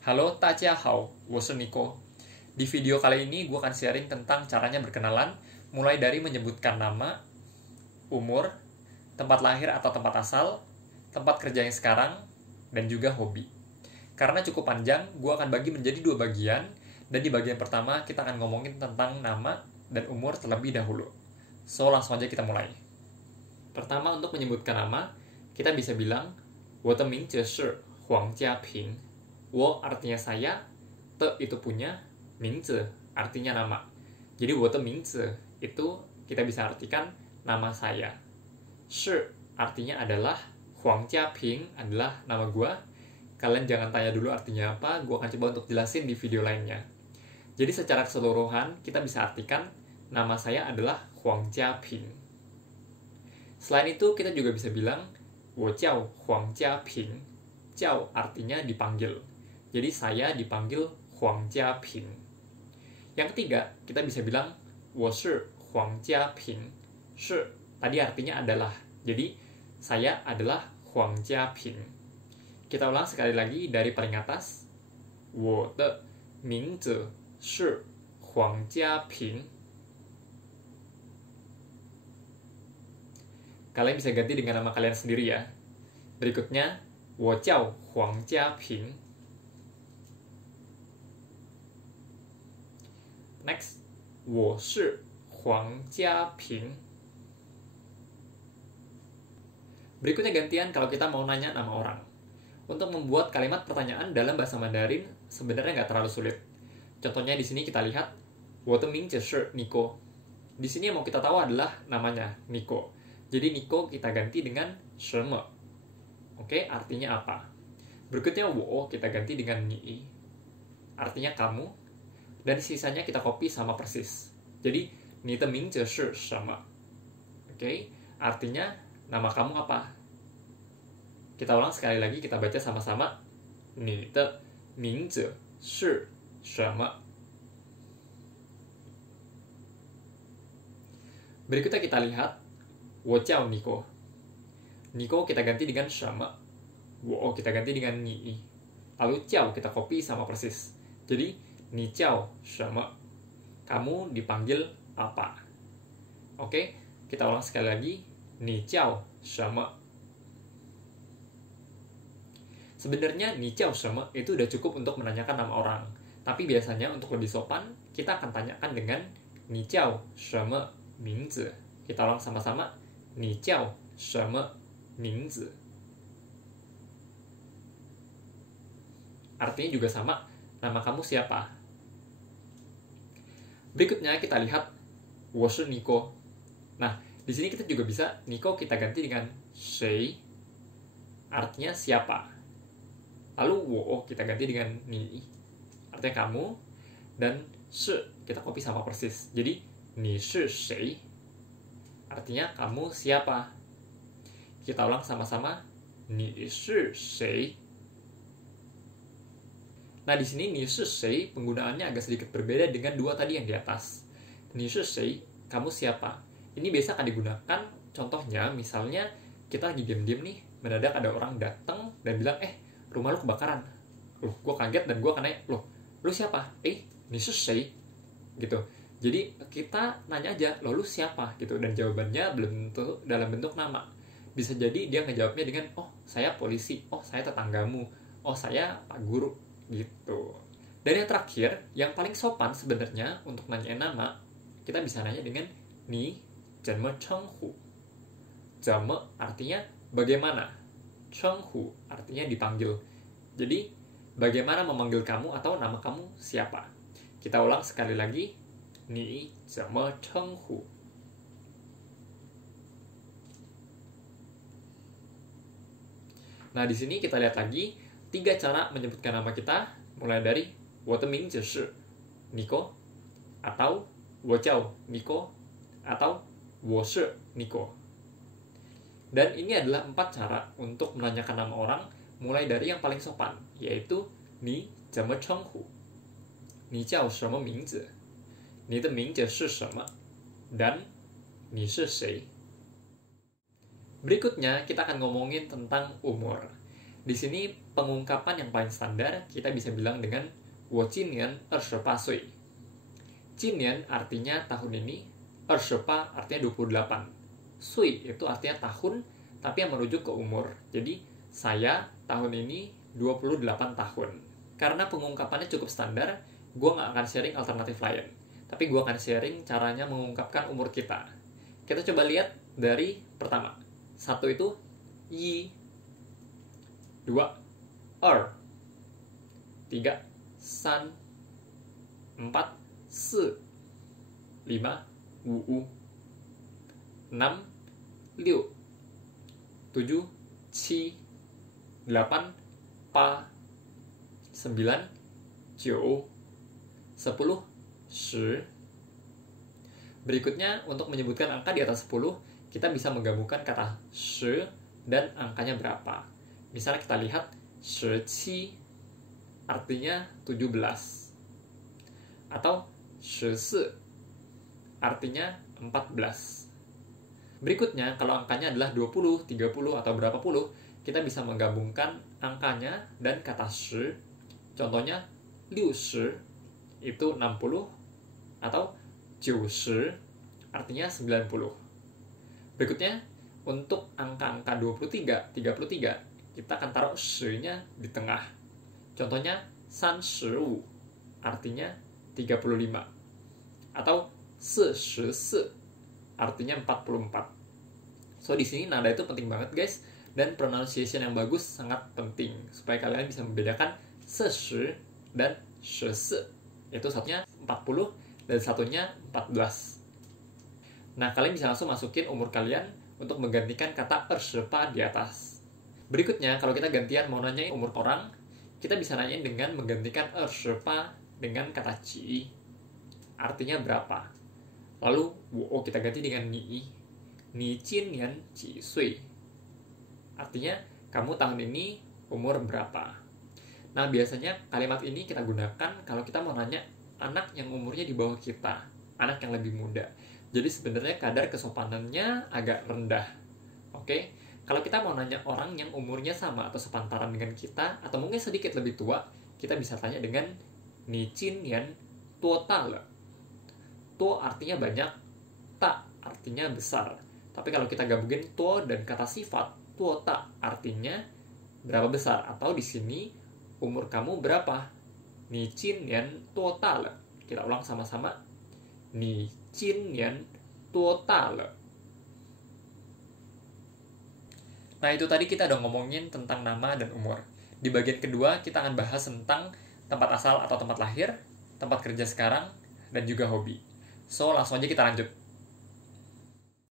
Halo, 大家好，我是 Nico. Di video kali ini gue akan sharing tentang caranya berkenalan, mulai dari menyebutkan nama, umur, tempat lahir atau tempat asal, tempat kerja yang sekarang, dan juga hobi. Karena cukup panjang, gue akan bagi menjadi dua bagian, dan di bagian pertama kita akan ngomongin tentang nama dan umur terlebih dahulu. So, langsung aja kita mulai. Pertama, untuk menyebutkan nama, kita bisa bilang, 我的名字是黄家平. 我 artinya saya, 的 itu punya, 名字 artinya nama. Jadi 我的名字 itu kita bisa artikan nama saya. 是 artinya adalah, 黄家平 adalah nama gua. Kalian jangan tanya dulu artinya apa, gua akan coba untuk jelasin di video lainnya. Jadi secara keseluruhan kita bisa artikan nama saya adalah Huang Jiaping. Selain itu kita juga bisa bilang 我叫黄家平. 叫 artinya dipanggil. Jadi saya dipanggil Huang Jiaping. Yang ketiga, kita bisa bilang 我是黄家平. 是 tadi artinya adalah. Jadi saya adalah Huang Jiaping. Kita ulang sekali lagi dari paling atas. 我的名字是黄家平. Kalian bisa ganti dengan nama kalian sendiri ya. Berikutnya, 我叫黄家平. Next, 我是黄家平. Berikutnya gantian kalau kita mau nanya nama orang. Untuk membuat kalimat pertanyaan dalam bahasa Mandarin sebenarnya nggak terlalu sulit. Contohnya di sini kita lihat, 我的名字是 Nico. Di sini yang mau kita tahu adalah namanya Nico. Jadi Nico kita ganti dengan 什么. Oke, artinya apa? Berikutnya 我 kita ganti dengan 你. Artinya kamu. Dan sisanya kita copy sama persis. Jadi 你的名字是什么? Oke, artinya nama kamu apa? Kita ulang sekali lagi, kita baca sama-sama. 你的名字是什么? Berikutnya kita lihat 我叫 Nico. Nico kita ganti dengan 什么. 我 kita ganti dengan 你. Lalu 叫 kita copy sama persis. Jadi 你叫什么? Kamu dipanggil apa? Oke, kita ulang sekali lagi. 你叫什么? Sebenarnya 你叫什么 itu udah cukup untuk menanyakan nama orang. Tapi biasanya untuk lebih sopan, kita akan tanyakan dengan 你叫什么名字? Kita ulang sama-sama. 你叫什么名字? Artinya juga sama, nama kamu siapa? Berikutnya kita lihat 我是 Nico. Nah, di sini kita juga bisa Nico kita ganti dengan 谁, artinya siapa. Lalu 我 kita ganti dengan 你, artinya kamu. Dan 是 kita copy sama persis. Jadi 你是谁, artinya kamu siapa. Kita ulang sama-sama. 你是谁? Nah, di sini 你是谁 penggunaannya agak sedikit berbeda dengan dua tadi yang di atas. 你是谁, kamu siapa? Ini biasa akan digunakan, contohnya misalnya kita lagi diam-diam nih, mendadak ada orang datang dan bilang, rumah lu kebakaran. Loh, gue kaget dan gue akan nanya, loh, lu siapa? 你是谁? Gitu. Jadi kita nanya aja, loh lu siapa? Gitu. Dan jawabannya belum tentu dalam bentuk nama. Bisa jadi dia ngejawabnya dengan, oh saya polisi, oh saya tetanggamu, oh saya pak guru. Gitu. Dan yang terakhir, yang paling sopan sebenarnya untuk nanyain nama, kita bisa nanya dengan 你怎么称呼? 怎么 artinya bagaimana, 称呼 artinya dipanggil. Jadi bagaimana memanggil kamu atau nama kamu siapa? Kita ulang sekali lagi. 你怎么称呼? Nah, di sini kita lihat lagi 3 cara menyebutkan nama kita, mulai dari 我的名字是 Nico, atau 我叫 Nico, atau 我是 Nico. Dan ini adalah 4 cara untuk menanyakan nama orang, mulai dari yang paling sopan, yaitu 你怎么称呼? 你叫什么名字? 你的名字是什么? Dan 你是谁? Berikutnya kita akan ngomongin tentang umur. Di sini pengungkapan yang paling standar kita bisa bilang dengan 我今年28岁. 今年artinya tahun ini, 28 artinya 28. 岁 itu artinya tahun, tapi yang merujuk ke umur. Jadi saya tahun ini 28 tahun. Karena pengungkapannya cukup standar, gue nggak akan sharing alternatif lain. Tapi gue akan sharing caranya mengungkapkan umur kita. Kita coba lihat dari pertama. 1 itu yi, 2 er, 3 san, 4 si, 5 wu, 6 liu, 7 qi, 8 pa, 9 jiu, 10 shi. Berikutnya, untuk menyebutkan angka di atas 10, kita bisa menggabungkan kata shi dan angkanya berapa. Misalnya kita lihat 17 artinya 17. Atau 14 artinya 14. Berikutnya, kalau angkanya adalah 20, 30, atau berapa puluh, kita bisa menggabungkan angkanya dan kata shi. Contohnya, 60 itu 60, atau 90 artinya 90. Berikutnya, untuk angka-angka 23, 33, kita akan taruh shi-nya di tengah. Contohnya, 35 artinya 35, atau 44 artinya 44. So, di sini nada itu penting banget, guys, dan pronunciation yang bagus sangat penting supaya kalian bisa membedakan 40 dan 14. Itu satunya 40 dan satunya 14. Nah, kalian bisa langsung masukin umur kalian untuk menggantikan kata 28 di atas. Berikutnya, kalau kita gantian mau nanyain umur orang, kita bisa nanyain dengan menggantikan 28 dengan kata ci, artinya berapa. Lalu, kita ganti dengan ni. Ni jin nian ji sui. Artinya, kamu tahun ini umur berapa. Nah, biasanya kalimat ini kita gunakan kalau kita mau nanya anak yang umurnya di bawah kita, anak yang lebih muda. Jadi sebenarnya kadar kesopanannya agak rendah. Oke? Kalau kita mau nanya orang yang umurnya sama atau sepantaran dengan kita, atau mungkin sedikit lebih tua, kita bisa tanya dengan ni jin nian tuo ta le. Tuo artinya banyak, ta artinya besar. Tapi kalau kita gabungin tuo dan kata sifat, tuo ta artinya berapa besar. Atau di sini, umur kamu berapa? Ni jin nian tuo ta le. Kita ulang sama-sama. Ni jin nian tuo ta le. Nah, itu tadi kita udah ngomongin tentang nama dan umur. Di bagian kedua, kita akan bahas tentang tempat asal atau tempat lahir, tempat kerja sekarang, dan juga hobi. So, langsung aja kita lanjut.